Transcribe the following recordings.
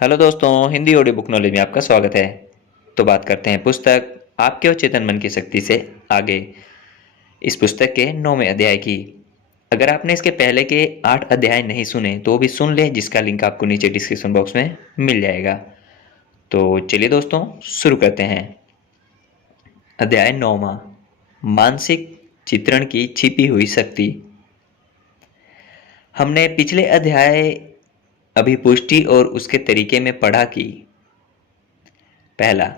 Hello दोस्तों, Hindi audio book knowledge में आपका स्वागत है। तो बात करते हैं पुस्तक आपके और चेतन मन की शक्ति से आगे। इस पुस्तक के 9वें अध्याय की। अगर आपने इसके पहले के 8 अध्याय नहीं सुने तो भी सुन ले, जिसका लिंक आपको नीचे डिस्क्रिप्शन बॉक्स में मिल जाएगा। तो चलिए दोस्तों, शुरू करते हैं। अध्याय 9वां, मानसिक चित्रण की छिपी हुई शक्ति। हमने पिछले अध्याय अभिपुष्टि और उसके तरीके में पढ़ा कि पहला,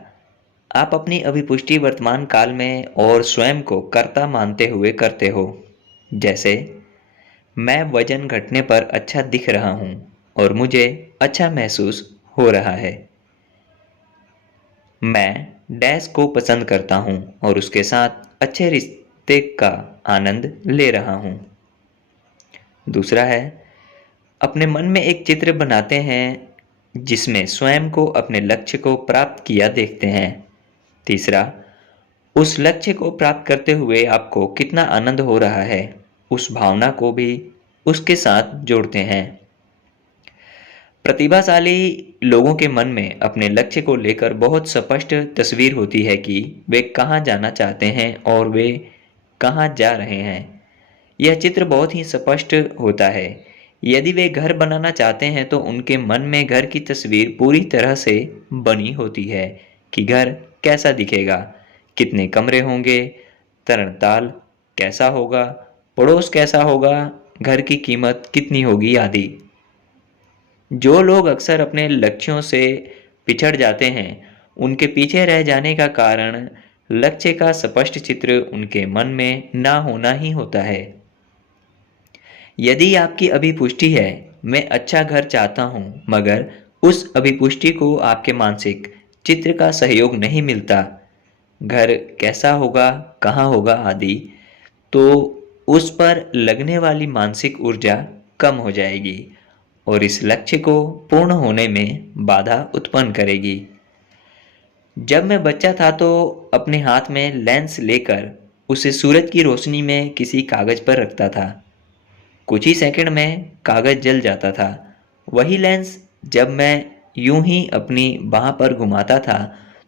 आप अपनी अभिपुष्टि वर्तमान काल में और स्वयं को कर्ता मानते हुए करते हो। जैसे, मैं वजन घटने पर अच्छा दिख रहा हूं और मुझे अच्छा महसूस हो रहा है। मैं डैश को पसंद करता हूं और उसके साथ अच्छे रिश्ते का आनंद ले रहा हूं। दूसरा है, अपने मन में एक चित्र बनाते हैं जिसमें स्वयं को अपने लक्ष्य को प्राप्त किया देखते हैं। तीसरा, उस लक्ष्य को प्राप्त करते हुए आपको कितना आनंद हो रहा है, उस भावना को भी उसके साथ जोड़ते हैं। प्रतिभाशाली लोगों के मन में अपने लक्ष्य को लेकर बहुत स्पष्ट तस्वीर होती है कि वे कहाँ जाना चाहते हैं और वे कहाँ जा रहे हैं। यह चित्र बहुत ही स्पष्ट होता है। यदि वे घर बनाना चाहते हैं तो उनके मन में घर की तस्वीर पूरी तरह से बनी होती है कि घर कैसा दिखेगा, कितने कमरे होंगे, तरणताल कैसा होगा, पड़ोस कैसा होगा, घर की कीमत कितनी होगी आदि। जो लोग अक्सर अपने लक्ष्यों से पिछड़ जाते हैं, उनके पीछे रह जाने का कारण लक्ष्य का स्पष्ट चित्र उनके मन में ना होना ही होता है। यदि आपकी अभिपुष्टि है, मैं अच्छा घर चाहता हूं, मगर उस अभिपुष्टि को आपके मानसिक चित्र का सहयोग नहीं मिलता, घर कैसा होगा, कहाँ होगा आदि, तो उस पर लगने वाली मानसिक ऊर्जा कम हो जाएगी और इस लक्ष्य को पूर्ण होने में बाधा उत्पन्न करेगी। जब मैं बच्चा था तो अपने हाथ में लेंस लेकर उसे सूरज की रोशनी में किसी कागज पर रखता था। कुछ ही सेकंड में कागज जल जाता था। वही लेंस जब मैं यूं ही अपनी बाह पर घुमाता था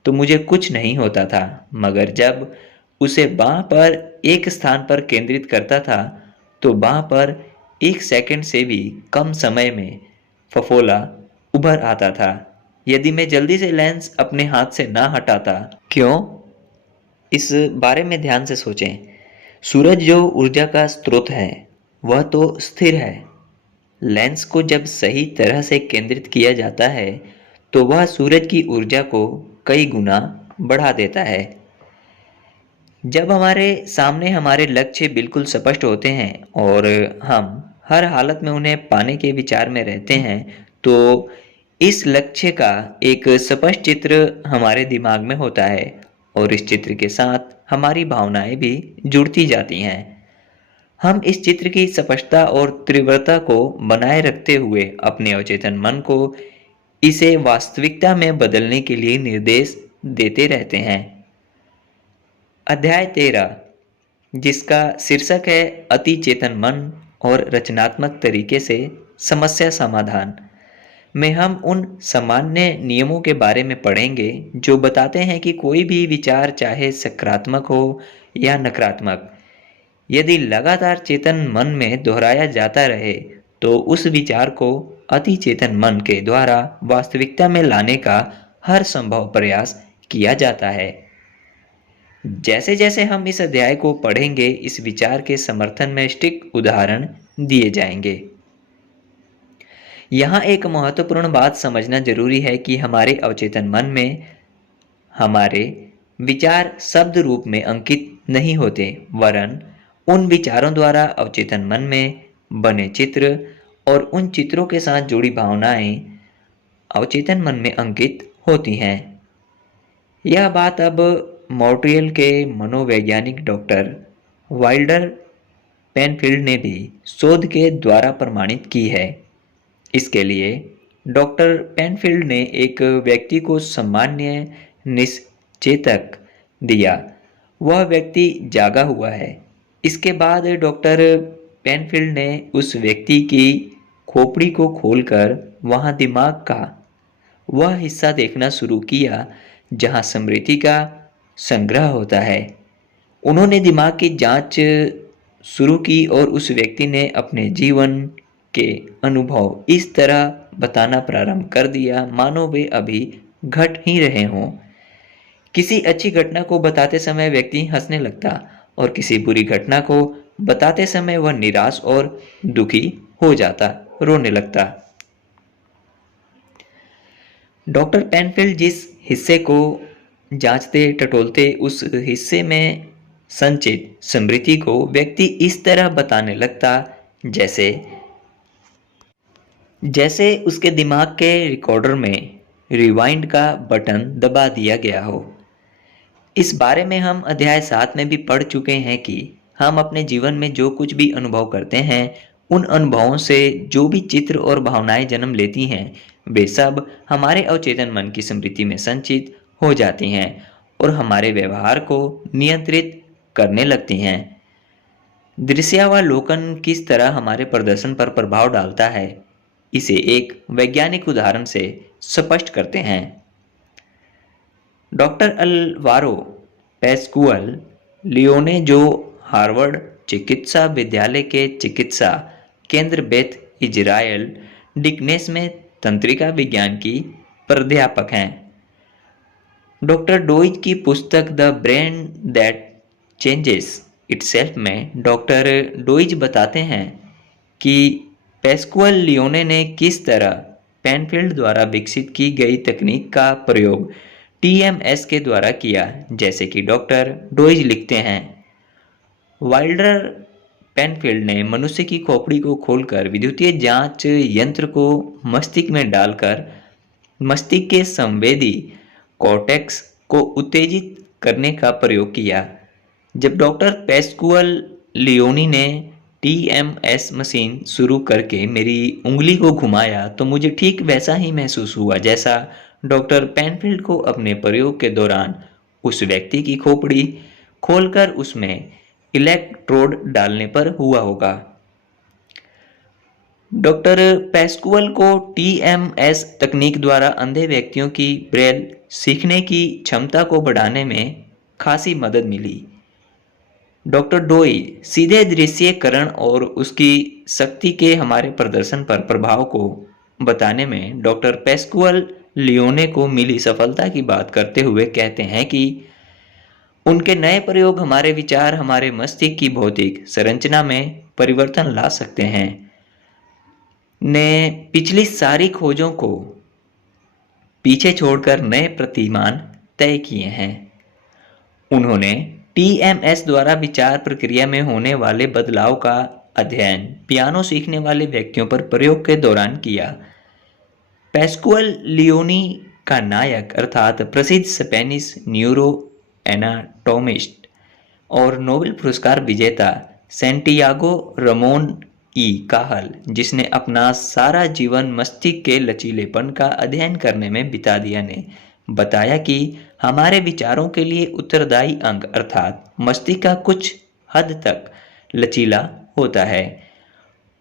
तो मुझे कुछ नहीं होता था, मगर जब उसे बाह पर एक स्थान पर केंद्रित करता था तो बाह पर 1 सेकंड से भी कम समय में फफोला उभर आता था। यदि मैं जल्दी से लेंस अपने हाथ से ना हटाता। क्यों? इस बारे में ध्यान से सोचें। सूरज जो ऊर्जा का स्रोत है, वह तो स्थिर है। लेंस को जब सही तरह से केंद्रित किया जाता है तो वह सूरज की ऊर्जा को कई गुना बढ़ा देता है। जब हमारे सामने हमारे लक्ष्य बिल्कुल स्पष्ट होते हैं और हम हर हालत में उन्हें पाने के विचार में रहते हैं, तो इस लक्ष्य का एक स्पष्ट चित्र हमारे दिमाग में होता है और इस चित्र के साथ हमारी भावनाएं भी जुड़ती जाती हैं। हम इस चित्र की स्पष्टता और तीव्रता को बनाए रखते हुए अपने अवचेतन मन को इसे वास्तविकता में बदलने के लिए निर्देश देते रहते हैं। अध्याय 13, जिसका शीर्षक है अति चेतन मन और रचनात्मक तरीके से समस्या समाधान, में हम उन सामान्य नियमों के बारे में पढ़ेंगे जो बताते हैं कि कोई भी विचार, चाहे सकारात्मक हो या नकारात्मक, यदि लगातार चेतन मन में दोहराया जाता रहे तो उस विचार को अति चेतन मन के द्वारा वास्तविकता में लाने का हर संभव प्रयास किया जाता है। जैसे जैसे हम इस अध्याय को पढ़ेंगे, इस विचार के समर्थन में सटीक उदाहरण दिए जाएंगे। यहाँ एक महत्वपूर्ण बात समझना जरूरी है कि हमारे अवचेतन मन में हमारे विचार शब्द रूप में अंकित नहीं होते, वरन उन विचारों द्वारा अवचेतन मन में बने चित्र और उन चित्रों के साथ जुड़ी भावनाएं अवचेतन मन में अंकित होती हैं। यह बात अब मॉन्ट्रियल के मनोवैज्ञानिक डॉक्टर वाइल्डर पेनफील्ड ने भी शोध के द्वारा प्रमाणित की है। इसके लिए डॉक्टर पेनफील्ड ने एक व्यक्ति को सामान्य निश्चेतक दिया। वह व्यक्ति जागा हुआ है। इसके बाद डॉक्टर पेनफील्ड ने उस व्यक्ति की खोपड़ी को खोलकर वहां दिमाग का वह हिस्सा देखना शुरू किया जहां स्मृति का संग्रह होता है। उन्होंने दिमाग की जांच शुरू की और उस व्यक्ति ने अपने जीवन के अनुभव इस तरह बताना प्रारंभ कर दिया मानो वे अभी घट ही रहे हों। किसी अच्छी घटना को बताते समय व्यक्ति हंसने लगता और किसी बुरी घटना को बताते समय वह निराश और दुखी हो जाता, रोने लगता। डॉक्टर पेनफील्ड जिस हिस्से को जांचते टटोलते उस हिस्से में संचित स्मृति को व्यक्ति इस तरह बताने लगता जैसे जैसे उसके दिमाग के रिकॉर्डर में रिवाइंड का बटन दबा दिया गया हो। इस बारे में हम अध्याय 7 में भी पढ़ चुके हैं कि हम अपने जीवन में जो कुछ भी अनुभव करते हैं, उन अनुभवों से जो भी चित्र और भावनाएं जन्म लेती हैं, वे सब हमारे अवचेतन मन की स्मृति में संचित हो जाती हैं और हमारे व्यवहार को नियंत्रित करने लगती हैं। दृश्यावलोकन किस तरह हमारे प्रदर्शन पर प्रभाव डालता है, इसे एक वैज्ञानिक उदाहरण से स्पष्ट करते हैं। डॉक्टर अल्वारो पैस्कुअल लियोने, जो हार्वर्ड चिकित्सा विद्यालय के चिकित्सा केंद्र बेथ इजराइल डिकनेस में तंत्रिका विज्ञान की प्राध्यापक हैं, डॉक्टर डोइज की पुस्तक the brain that changes itself में डॉक्टर डोइज बताते हैं कि पैस्कुअल लियोने ने किस तरह पेनफील्ड द्वारा विकसित की गई तकनीक का प्रयोग टीएमएस के द्वारा किया। जैसे कि डॉक्टर डोइज लिखते हैं, वाइल्डर पेनफील्ड ने मनुष्य की खोपड़ी को खोलकर विद्युतीय जांच यंत्र को मस्तिष्क में डालकर मस्तिष्क के संवेदी कॉर्टेक्स को उत्तेजित करने का प्रयोग किया। जब डॉक्टर पैस्कुअल लियोनी ने टीएमएस मशीन शुरू करके मेरी उंगली को घुमाया तो मुझे ठीक वैसा ही महसूस हुआ जैसा डॉक्टर पेनफील्ड को अपने प्रयोग के दौरान उस व्यक्ति की खोपड़ी खोलकर उसमें इलेक्ट्रोड डालने पर हुआ होगा। डॉक्टर पैस्कुअल को टीएमएस तकनीक द्वारा अंधे व्यक्तियों की ब्रेल सीखने की क्षमता को बढ़ाने में खासी मदद मिली। डॉक्टर डोई सीधे दृश्यकरण और उसकी शक्ति के हमारे प्रदर्शन पर प्रभाव को बताने में डॉक्टर पैस्कुअल लियोने को मिली सफलता की बात करते हुए कहते हैं कि उनके नए प्रयोग हमारे विचार, हमारे मस्तिष्क की भौतिक संरचना में परिवर्तन ला सकते हैं, ने पिछली सारी खोजों को पीछे छोड़कर नए प्रतिमान तय किए हैं। उन्होंने टीएमएस द्वारा विचार प्रक्रिया में होने वाले बदलाव का अध्ययन पियानो सीखने वाले व्यक्तियों पर प्रयोग के दौरान किया। पैस्कुअल लियोनी का नायक अर्थात प्रसिद्ध स्पेनिश न्यूरो एनाटोमिस्ट और नोबेल पुरस्कार विजेता सैंटियागो रमोन ई काहल, जिसने अपना सारा जीवन मस्तिष्क के लचीलेपन का अध्ययन करने में बिता दिया, ने बताया कि हमारे विचारों के लिए उत्तरदायी अंग अर्थात मस्तिष्क का कुछ हद तक लचीला होता है,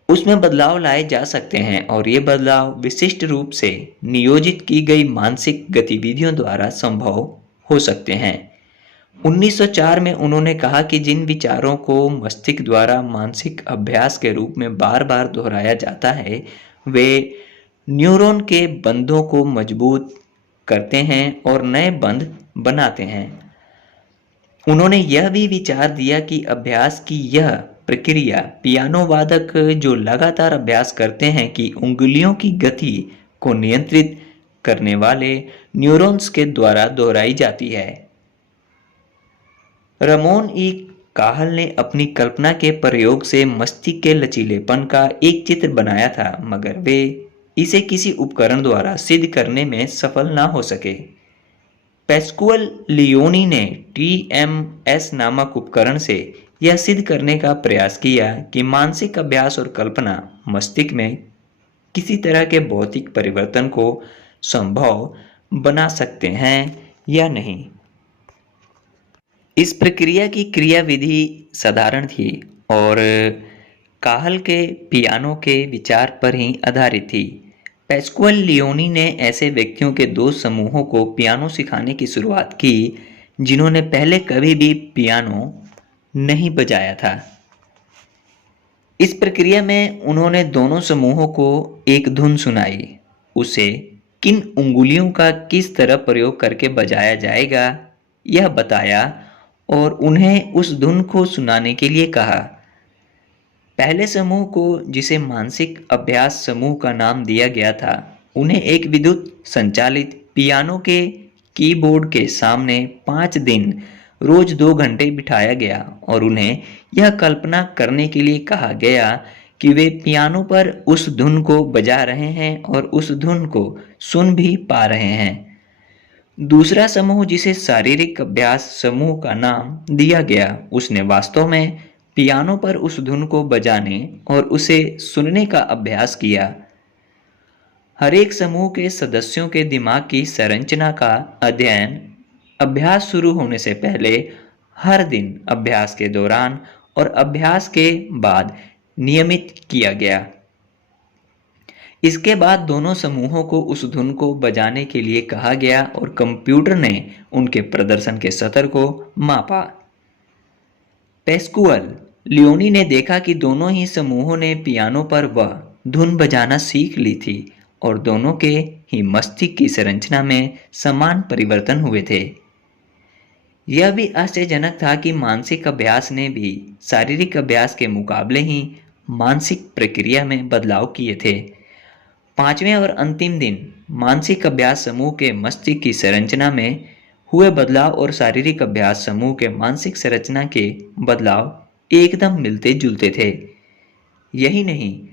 उसमें बदलाव लाए जा सकते हैं और ये बदलाव विशिष्ट रूप से नियोजित की गई मानसिक गतिविधियों द्वारा संभव हो सकते हैं। 1904 में उन्होंने कहा कि जिन विचारों को मस्तिष्क द्वारा मानसिक अभ्यास के रूप में बार बार दोहराया जाता है, वे न्यूरॉन के बंधों को मजबूत करते हैं और नए बंध बनाते हैं। उन्होंने यह भी विचार दिया कि अभ्यास की यह प्रक्रिया पियानो वादक जो लगातार अभ्यास करते हैं कि उंगलियों की गति को नियंत्रित करने वाले न्यूरॉन्स के द्वारा दोहराई जाती है। रमोन ई काहल ने अपनी कल्पना के प्रयोग से मस्तिष्क के लचीलेपन का एक चित्र बनाया था, मगर वे इसे किसी उपकरण द्वारा सिद्ध करने में सफल ना हो सके। पैस्कुअल लियोनी ने टीएमएस नामक उपकरण से यह सिद्ध करने का प्रयास किया कि मानसिक अभ्यास और कल्पना मस्तिष्क में किसी तरह के भौतिक परिवर्तन को संभव बना सकते हैं या नहीं। इस प्रक्रिया की क्रियाविधि साधारण थी और काहल के पियानो के विचार पर ही आधारित थी। पैस्कुअल लियोनी ने ऐसे व्यक्तियों के दो समूहों को पियानो सिखाने की शुरुआत की जिन्होंने पहले कभी भी पियानो नहीं बजाया था। इस प्रक्रिया में उन्होंने दोनों समूहों को एक धुन सुनाई, उसे किन उंगलियों का किस तरह प्रयोग करके बजाया जाएगा यह बताया और उन्हें उस धुन को सुनाने के लिए कहा। पहले समूह को, जिसे मानसिक अभ्यास समूह का नाम दिया गया था, उन्हें एक विद्युत संचालित पियानो के कीबोर्ड के सामने 5 दिन रोज 2 घंटे बिठाया गया और उन्हें यह कल्पना करने के लिए कहा गया कि वे पियानो पर उस धुन को बजा रहे हैं और उस धुन को सुन भी पा रहे हैं। दूसरा समूह, जिसे शारीरिक अभ्यास समूह का नाम दिया गया, उसने वास्तव में पियानो पर उस धुन को बजाने और उसे सुनने का अभ्यास किया। हर एक समूह के सदस्यों के दिमाग की संरचना का अध्ययन अभ्यास शुरू होने से पहले, हर दिन, अभ्यास के दौरान और अभ्यास के बाद नियमित किया गया। इसके बाद दोनों समूहों को उस धुन को बजाने के लिए कहा गया और कंप्यूटर ने उनके प्रदर्शन के स्तर को मापा। पैस्कुअल लियोनी ने देखा कि दोनों ही समूहों ने पियानो पर वह धुन बजाना सीख ली थी और दोनों के ही मस्तिष्क की संरचना में समान परिवर्तन हुए थे। यह भी आश्चर्यजनक था कि मानसिक अभ्यास ने भी शारीरिक अभ्यास के मुकाबले ही मानसिक प्रक्रिया में बदलाव किए थे। 5वें और अंतिम दिन, मानसिक अभ्यास समूह के मस्तिष्क की संरचना में हुए बदलाव और शारीरिक अभ्यास समूह के मानसिक संरचना के बदलाव एकदम मिलते जुलते थे। यही नहीं,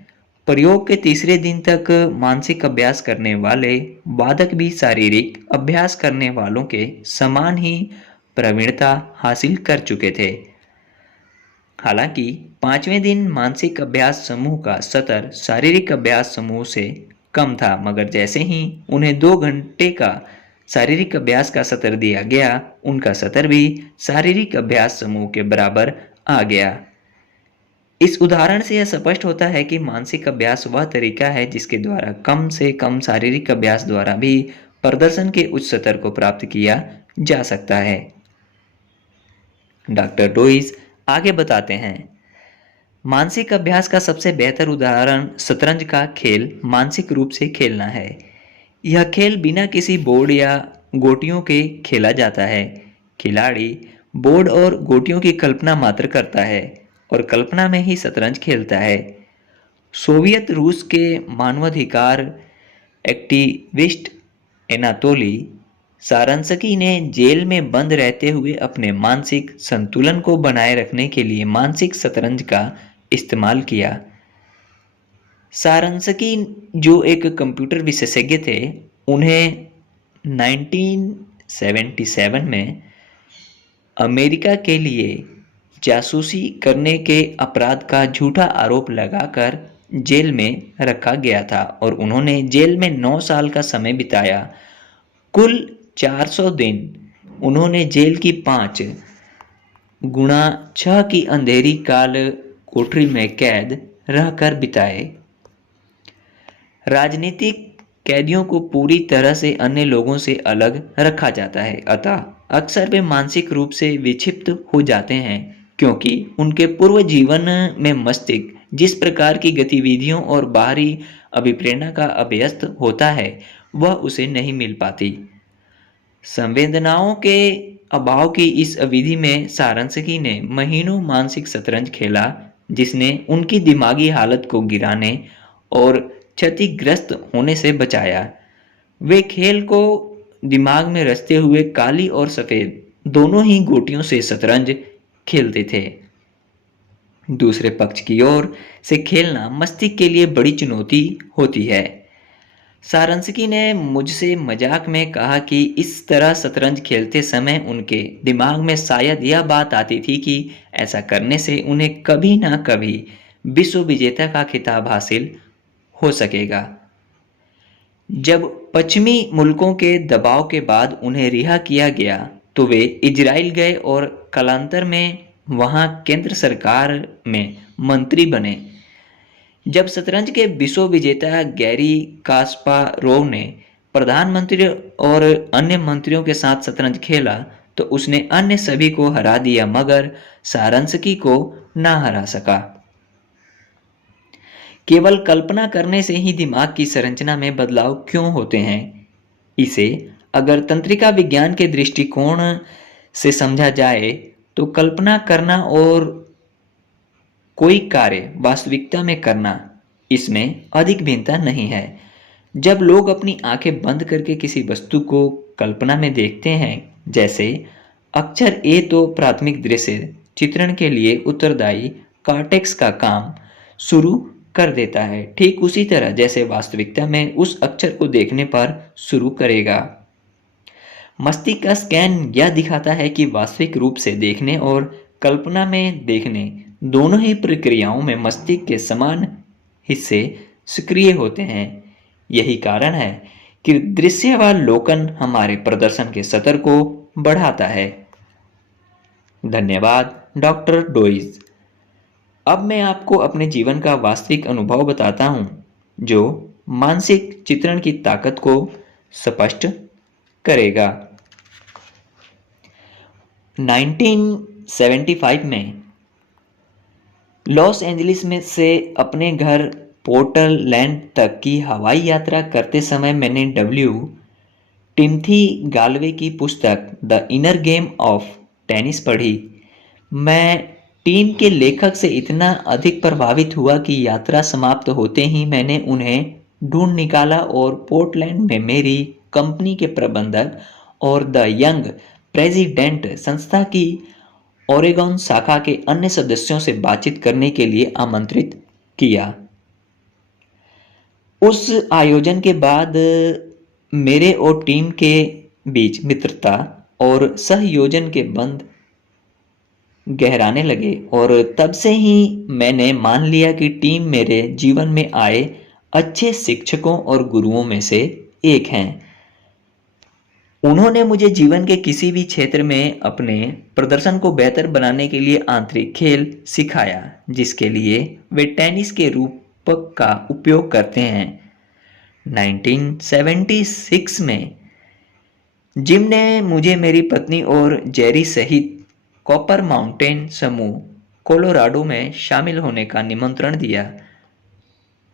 प्रयोग के तीसरे दिन तक मानसिक अभ्यास करने वाले वादक भी शारीरिक अभ्यास करने वालों के समान ही प्रवीणता हासिल कर चुके थे। हालांकि 5वें दिन मानसिक अभ्यास समूह का स्तर शारीरिक अभ्यास समूह से कम था, मगर जैसे ही उन्हें 2 घंटे का शारीरिक अभ्यास का सत्र दिया गया, उनका स्तर भी शारीरिक अभ्यास समूह के बराबर आ गया। इस उदाहरण से यह स्पष्ट होता है कि मानसिक अभ्यास वह तरीका है जिसके द्वारा कम से कम शारीरिक अभ्यास द्वारा भी प्रदर्शन के उच्च स्तर को प्राप्त किया जा सकता है। डॉक्टर रोइस आगे बताते हैं, मानसिक अभ्यास का सबसे बेहतर उदाहरण शतरंज का खेल मानसिक रूप से खेलना है। यह खेल बिना किसी बोर्ड या गोटियों के खेला जाता है। खिलाड़ी बोर्ड और गोटियों की कल्पना मात्र करता है और कल्पना में ही शतरंज खेलता है। सोवियत रूस के मानवाधिकार एक्टिविस्ट एनातोली सारांसकी ने जेल में बंद रहते हुए अपने मानसिक संतुलन को बनाए रखने के लिए मानसिक शतरंज का इस्तेमाल किया। सारांसकी, जो एक कंप्यूटर विशेषज्ञ थे, उन्हें 1977 में अमेरिका के लिए जासूसी करने के अपराध का झूठा आरोप लगाकर जेल में रखा गया था और उन्होंने जेल में 9 साल का समय बिताया। कुल 400 दिन उन्होंने जेल की 5x6 की अंधेरी काल कोठरी में कैद रहकर बिताए। राजनीतिक कैदियों को पूरी तरह से अन्य लोगों से अलग रखा जाता है, अतः अक्सर वे मानसिक रूप से विक्षिप्त हो जाते हैं क्योंकि उनके पूर्व जीवन में मस्तिष्क जिस प्रकार की गतिविधियों और बाहरी अभिप्रेरणा का अभ्यस्त होता है वह उसे नहीं मिल पाती। संवेदनाओं के अभाव की इस अवधि में सारांसकी ने महीनों मानसिक शतरंज खेला, जिसने उनकी दिमागी हालत को गिराने और क्षतिग्रस्त होने से बचाया। वे खेल को दिमाग में रचते हुए काली और सफेद दोनों ही गोटियों से शतरंज खेलते थे। दूसरे पक्ष की ओर से खेलना मस्तिष्क के लिए बड़ी चुनौती होती है। सारांसकी ने मुझसे मजाक में कहा कि इस तरह शतरंज खेलते समय उनके दिमाग में शायद यह बात आती थी कि ऐसा करने से उन्हें कभी ना कभी विश्व विजेता का खिताब हासिल हो सकेगा। जब पश्चिमी मुल्कों के दबाव के बाद उन्हें रिहा किया गया तो वे इजराइल गए और कालांतर में वहां केंद्र सरकार में मंत्री बने। जब शतरंज के विश्व विजेता गैरी कास्पारोव ने प्रधानमंत्री और अन्य मंत्रियों के साथ शतरंज खेला तो उसने अन्य सभी को हरा दिया मगर सारंसकी को ना हरा सका। केवल कल्पना करने से ही दिमाग की संरचना में बदलाव क्यों होते हैं? इसे अगर तंत्रिका विज्ञान के दृष्टिकोण से समझा जाए तो कल्पना करना और कोई कार्य वास्तविकता में करना, इसमें अधिक भिन्नता नहीं है। जब लोग अपनी आंखें बंद करके किसी वस्तु को कल्पना में देखते हैं, जैसे अक्षर ए तो प्राथमिक दृश्य चित्रण के लिए उत्तरदायी कॉर्टेक्स का काम शुरू कर देता है, ठीक उसी तरह जैसे वास्तविकता में उस अक्षर को देखने पर शुरू करेगा। मस्तिष्क का स्कैन यह दिखाता है कि वास्तविक रूप से देखने और कल्पना में देखने दोनों ही प्रक्रियाओं में मस्तिष्क के समान हिस्से सक्रिय होते हैं। यही कारण है कि दृश्यावलोकन हमारे प्रदर्शन के स्तर को बढ़ाता है। धन्यवाद डॉक्टर डोइज। अब मैं आपको अपने जीवन का वास्तविक अनुभव बताता हूं जो मानसिक चित्रण की ताकत को स्पष्ट करेगा। 1975 में लॉस एंजलिस में से अपने घर पोर्टलैंड तक की हवाई यात्रा करते समय मैंने टिम्थी गालवे की पुस्तक the inner game of tennis पढ़ी। मैं टीम के लेखक से इतना अधिक प्रभावित हुआ कि यात्रा समाप्त होते ही मैंने उन्हें ढूंढ निकाला और पोर्टलैंड में मेरी कंपनी के प्रबंधक और द यंग प्रेसिडेंट संस्था की ओरेगन शाखा के अन्य सदस्यों से बातचीत करने के लिए आमंत्रित किया। उस आयोजन के बाद मेरे और टीम के बीच मित्रता और सहयोजन के बंध गहराने लगे और तब से ही मैंने मान लिया कि टीम मेरे जीवन में आए अच्छे शिक्षकों और गुरुओं में से एक हैं। उन्होंने मुझे जीवन के किसी भी क्षेत्र में अपने प्रदर्शन को बेहतर बनाने के लिए आंतरिक खेल सिखाया जिसके लिए वे टेनिस के रूपक का उपयोग करते हैं। 1976 में जिम ने मुझे मेरी पत्नी और जेरी सहित कॉपर माउंटेन समूह कोलोराडो में शामिल होने का निमंत्रण दिया।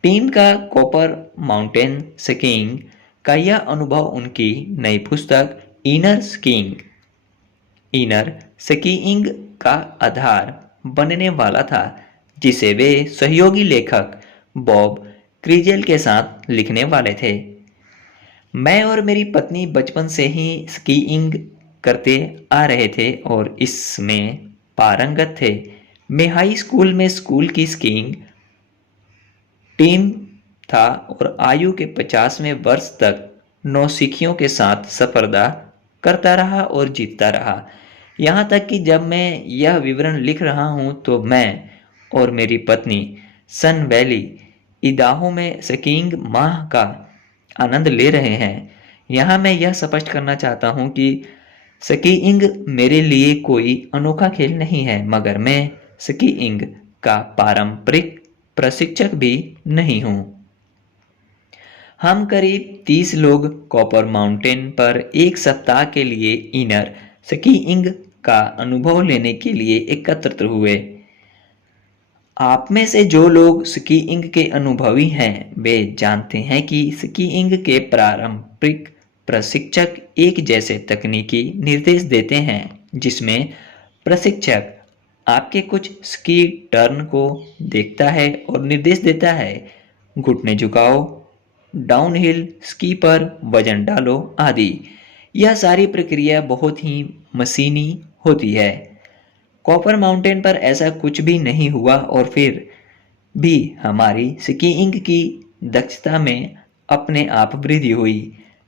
टीम का कॉपर माउंटेन स्कीइंग का यह अनुभव उनकी नई पुस्तक इनर स्कीइंग का आधार बनने वाला था जिसे वे सहयोगी लेखक बॉब क्रीजेल के साथ लिखने वाले थे। मैं और मेरी पत्नी बचपन से ही स्कीइंग करते आ रहे थे और इसमें पारंगत थे। मैं हाई स्कूल में स्कूल की स्कीइंग टीम था और आयु के 50वें वर्ष तक नौसिखियों के साथ स्पर्धा करता रहा और जीतता रहा। यहाँ तक कि जब मैं यह विवरण लिख रहा हूँ तो मैं और मेरी पत्नी सन वैली इदाहो में स्कीइंग माह का आनंद ले रहे हैं। यहाँ मैं यह स्पष्ट करना चाहता हूँ कि स्कीइंग मेरे लिए कोई अनोखा खेल नहीं है मगर मैं स्कीइंग का पारंपरिक प्रशिक्षक भी नहीं हूँ। हम करीब 30 लोग कॉपर माउंटेन पर एक सप्ताह के लिए इनर स्कीइंग का अनुभव लेने के लिए एकत्र हुए। आप में से जो लोग स्कीइंग के अनुभवी हैं वे जानते हैं कि स्कीइंग के पारंपरिक प्रशिक्षक एक जैसे तकनीकी निर्देश देते हैं जिसमें प्रशिक्षक आपके कुछ स्की टर्न को देखता है और निर्देश देता है, घुटने झुकाओ, डाउनहिल स्की पर वजन डालो आदि। यह सारी प्रक्रिया बहुत ही मशीनी होती है। कॉपर माउंटेन पर ऐसा कुछ भी नहीं हुआ और फिर भी हमारी स्कीइंग की दक्षता में अपने आप वृद्धि हुई।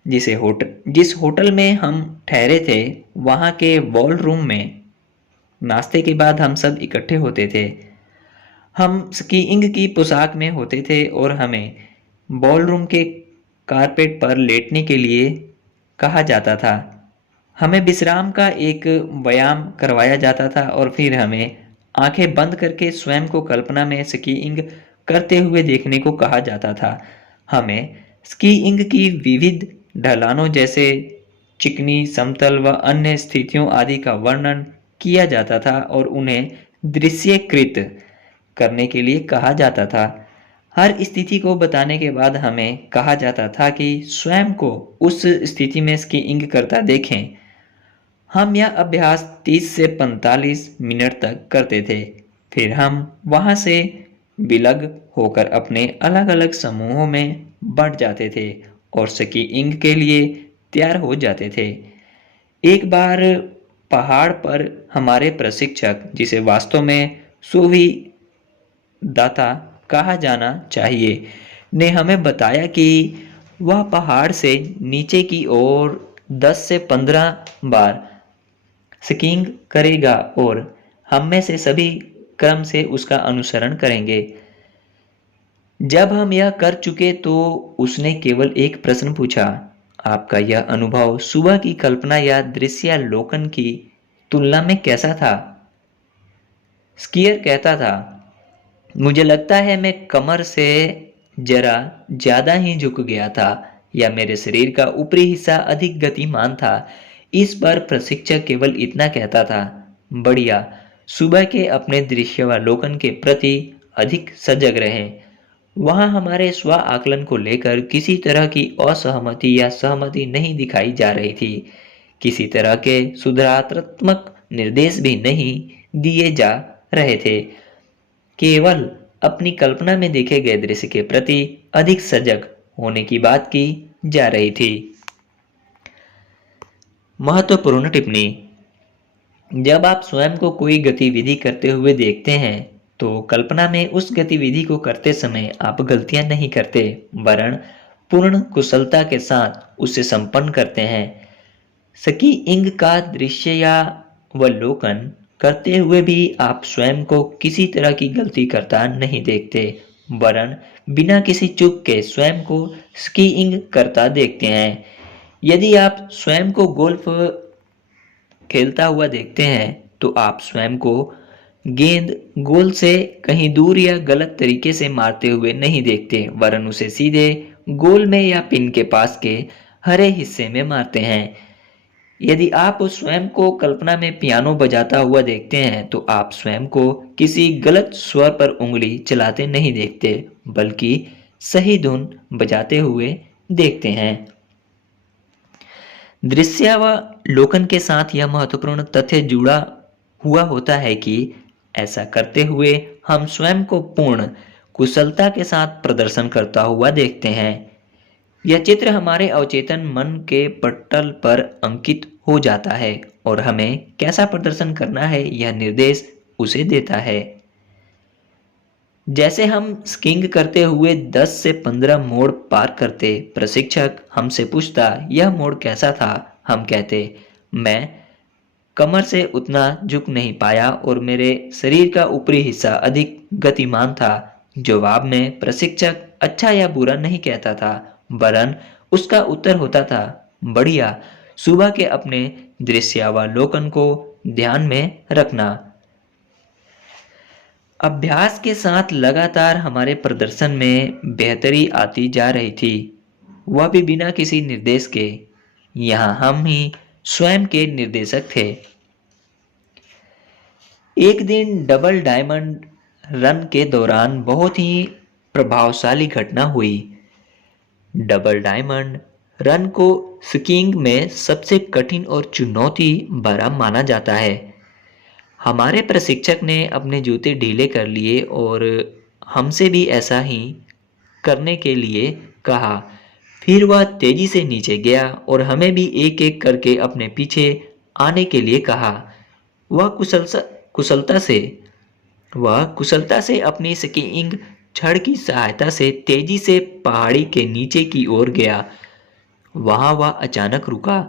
जिस होटल में हम ठहरे थे वहाँ के बॉल रूम में नाश्ते के बाद हम सब इकट्ठे होते थे। हम स्कीइंग की पोशाक में होते थे और हमें बॉलरूम के कारपेट पर लेटने के लिए कहा जाता था। हमें विश्राम का एक व्यायाम करवाया जाता था और फिर हमें आंखें बंद करके स्वयं को कल्पना में स्कीइंग करते हुए देखने को कहा जाता था। हमें स्कीइंग की विविध ढलानों जैसे चिकनी, समतल व अन्य स्थितियों आदि का वर्णन किया जाता था और उन्हें दृश्यकृत करने के लिए कहा जाता था। हर स्थिति को बताने के बाद हमें कहा जाता था कि स्वयं को उस स्थिति में स्कीइंग करता देखें। हम यह अभ्यास 30 से 45 मिनट तक करते थे। फिर हम वहां से विलग होकर अपने अलग अलग समूहों में बंट जाते थे और स्कीइंग के लिए तैयार हो जाते थे। एक बार पहाड़ पर हमारे प्रशिक्षक, जिसे वास्तव में सुविदाता कहा जाना चाहिए, ने हमें बताया कि वह पहाड़ से नीचे की ओर 10 से 15 बार स्कीइंग करेगा और हम में से सभी क्रम से उसका अनुसरण करेंगे। जब हम यह कर चुके तो उसने केवल एक प्रश्न पूछा, आपका यह अनुभव सुबह की कल्पना या दृश्यालोकन की तुलना में कैसा था? स्कीयर कहता था, मुझे लगता है मैं कमर से जरा ज्यादा ही झुक गया था या मेरे शरीर का ऊपरी हिस्सा अधिक गतिमान था। इस पर प्रशिक्षक केवल इतना कहता था, बढ़िया, सुबह के अपने दृश्यावलोकन के प्रति अधिक सजग रहें। वहां हमारे स्व आकलन को लेकर किसी तरह की असहमति या सहमति नहीं दिखाई जा रही थी। किसी तरह के सुधारात्मक निर्देश भी नहीं दिए जा रहे थे। केवल अपनी कल्पना में देखे गए दृश्य के प्रति अधिक सजग होने की बात की जा रही थी। महत्वपूर्ण टिप्पणी। जब आप स्वयं को कोई गतिविधि करते हुए देखते हैं तो कल्पना में उस गतिविधि को करते समय आप गलतियां नहीं करते, वरन पूर्ण कुशलता के साथ उसे संपन्न करते हैं। स्कीइंग का दृश्य या अवलोकन करते हुए भी आप स्वयं को किसी तरह की गलती करता नहीं देखते, वरन बिना किसी चूक के स्वयं को स्कीइंग करता देखते हैं। यदि आप स्वयं को गोल्फ खेलता हुआ देखते हैं तो आप स्वयं को गेंद गोल से कहीं दूर या गलत तरीके से मारते हुए नहीं देखते, वरन उसे सीधे गोल में या पिन के पास के हरे हिस्से में मारते हैं। यदि आप स्वयं को कल्पना में पियानो बजाता हुआ देखते हैं तो आप स्वयं को किसी गलत स्वर पर उंगली चलाते नहीं देखते, बल्कि सही धुन बजाते हुए देखते हैं। दृश्यावलोकन के साथ यह महत्वपूर्ण तथ्य जुड़ा हुआ होता है कि ऐसा करते हुए हम स्वयं को पूर्ण कुशलता के साथ प्रदर्शन करता हुआ देखते हैं। यह चित्र हमारे अवचेतन मन के पटल पर अंकित हो जाता है और हमें कैसा प्रदर्शन करना है यह निर्देश उसे देता है। जैसे हम स्कीइंग करते हुए 10 से 15 मोड़ पार करते, प्रशिक्षक हमसे पूछता, यह मोड़ कैसा था? हम कहते, मैं कमर से उतना झुक नहीं पाया और मेरे शरीर का ऊपरी हिस्सा अधिक गतिमान था। जवाब में प्रशिक्षक अच्छा या बुरा नहीं कहता था, वरन उसका उत्तर होता था, बढ़िया, सुबह के अपने दृश्यावलोकन को ध्यान में रखना। अभ्यास के साथ लगातार हमारे प्रदर्शन में बेहतरी आती जा रही थी, वह भी बिना किसी निर्देश के। यहाँ हम ही स्वयं के निर्देशक थे। एक दिन डबल डायमंड रन के दौरान बहुत ही प्रभावशाली घटना हुई। डबल डायमंड रन को स्कीइंग में सबसे कठिन और चुनौती भरा माना जाता है। हमारे प्रशिक्षक ने अपने जूते ढीले कर लिए और हमसे भी ऐसा ही करने के लिए कहा। फिर वह तेजी से नीचे गया और हमें भी एक एक करके अपने पीछे आने के लिए कहा। वह कुशलता से अपनी स्कीइंग छड़ की सहायता से तेजी से पहाड़ी के नीचे की ओर गया। वहां वह अचानक रुका,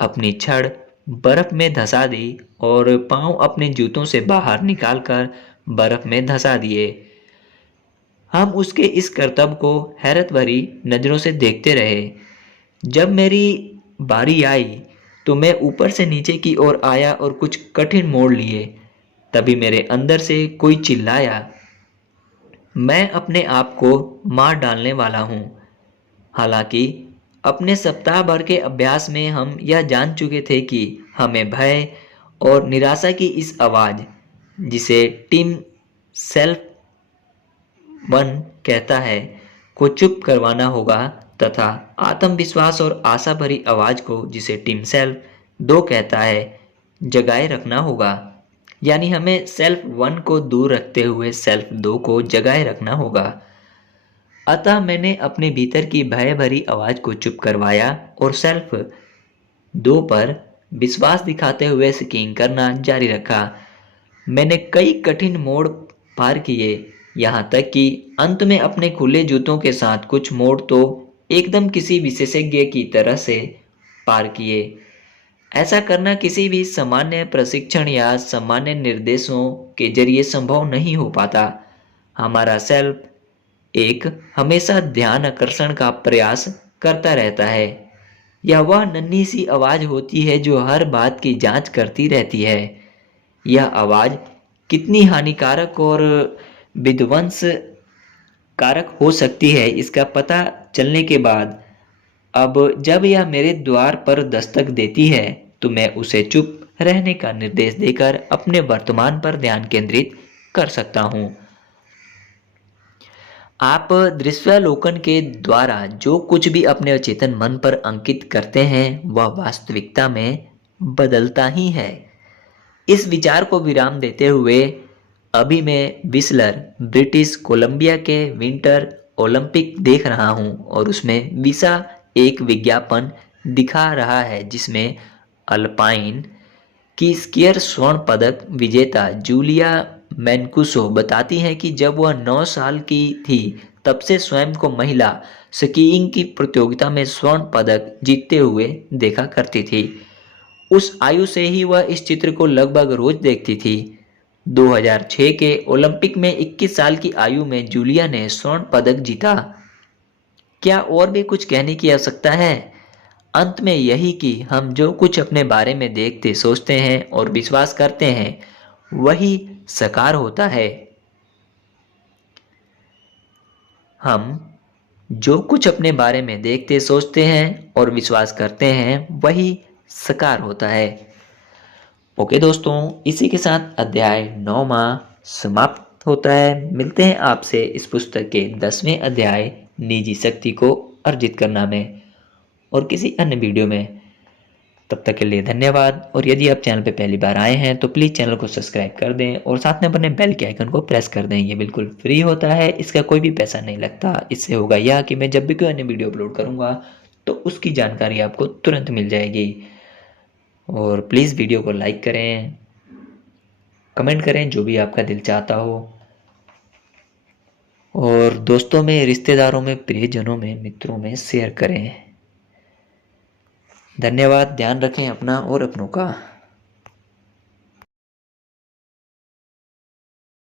अपनी छड़ बर्फ में धंसा दी और पांव अपने जूतों से बाहर निकालकर बर्फ में धंसा दिए। हम उसके इस करतब को हैरत भरी नजरों से देखते रहे। जब मेरी बारी आई तो मैं ऊपर से नीचे की ओर आया और कुछ कठिन मोड़ लिए। तभी मेरे अंदर से कोई चिल्लाया, मैं अपने आप को मार डालने वाला हूँ। हालांकि अपने सप्ताह भर के अभ्यास में हम यह जान चुके थे कि हमें भय और निराशा की इस आवाज़, जिसे टीम सेल्फ वन कहता है, को चुप करवाना होगा तथा आत्मविश्वास और आशा भरी आवाज़ को, जिसे टीम सेल्फ दो कहता है, जगाए रखना होगा। यानी हमें सेल्फ वन को दूर रखते हुए सेल्फ दो को जगाए रखना होगा। अतः मैंने अपने भीतर की भय भरी आवाज़ को चुप करवाया और सेल्फ दो पर विश्वास दिखाते हुए स्कीइंग करना जारी रखा। मैंने कई कठिन मोड़ पार किए, यहाँ तक कि अंत में अपने खुले जूतों के साथ कुछ मोड़ तो एकदम किसी विशेषज्ञ की तरह से पार किए। ऐसा करना किसी भी सामान्य प्रशिक्षण या सामान्य निर्देशों के जरिए संभव नहीं हो पाता। हमारा सेल्फ एक हमेशा ध्यान आकर्षण का प्रयास करता रहता है। यह वह नन्ही सी आवाज होती है जो हर बात की जांच करती रहती है। यह आवाज कितनी हानिकारक और विध्वंस कारक हो सकती है, इसका पता चलने के बाद अब जब यह मेरे द्वार पर दस्तक देती है, तो मैं उसे चुप रहने का निर्देश देकर अपने वर्तमान पर ध्यान केंद्रित कर सकता हूँ। आप दृश्यावलोकन के द्वारा जो कुछ भी अपने अचेतन मन पर अंकित करते हैं, वह वास्तविकता में बदलता ही है। इस विचार को विराम देते हुए, अभी मैं विस्लर, ब्रिटिश कोलंबिया के विंटर ओलंपिक देख रहा हूं और उसमें विसा एक विज्ञापन दिखा रहा है जिसमें अल्पाइन की स्कीयर स्वर्ण पदक विजेता जूलिया मैनकुसो बताती हैं कि जब वह 9 साल की थी, तब से स्वयं को महिला स्कीइंग की प्रतियोगिता में स्वर्ण पदक जीतते हुए देखा करती थी। उस आयु से ही वह इस चित्र को लगभग रोज देखती थी। 2006 के ओलंपिक में 21 साल की आयु में जूलिया ने स्वर्ण पदक जीता। क्या और भी कुछ कहने की आवश्यकता है? अंत में यही कि हम जो कुछ अपने बारे में देखते, सोचते हैं और विश्वास करते हैं, वही साकार होता है। हम जो कुछ अपने बारे में देखते, सोचते हैं और विश्वास करते हैं, वही साकार होता है। ओके दोस्तों, इसी के साथ अध्याय 9वां समाप्त होता है। मिलते हैं आपसे इस पुस्तक के 10वें अध्याय निजी शक्ति को अर्जित करना में और किसी अन्य वीडियो में। तब तक के लिए धन्यवाद। और यदि आप चैनल पर पहली बार आए हैं तो प्लीज़ चैनल को सब्सक्राइब कर दें और साथ में बने बेल के आइकन को प्रेस कर दें। ये बिल्कुल फ्री होता है, इसका कोई भी पैसा नहीं लगता। इससे होगा यह कि मैं जब भी कोई अन्य वीडियो अपलोड करूँगा तो उसकी जानकारी आपको तुरंत मिल जाएगी। और प्लीज़ वीडियो को लाइक करें, कमेंट करें जो भी आपका दिल चाहता हो, और दोस्तों में, रिश्तेदारों में, प्रियजनों में, मित्रों में शेयर करें। धन्यवाद। ध्यान रखें अपना और अपनों का।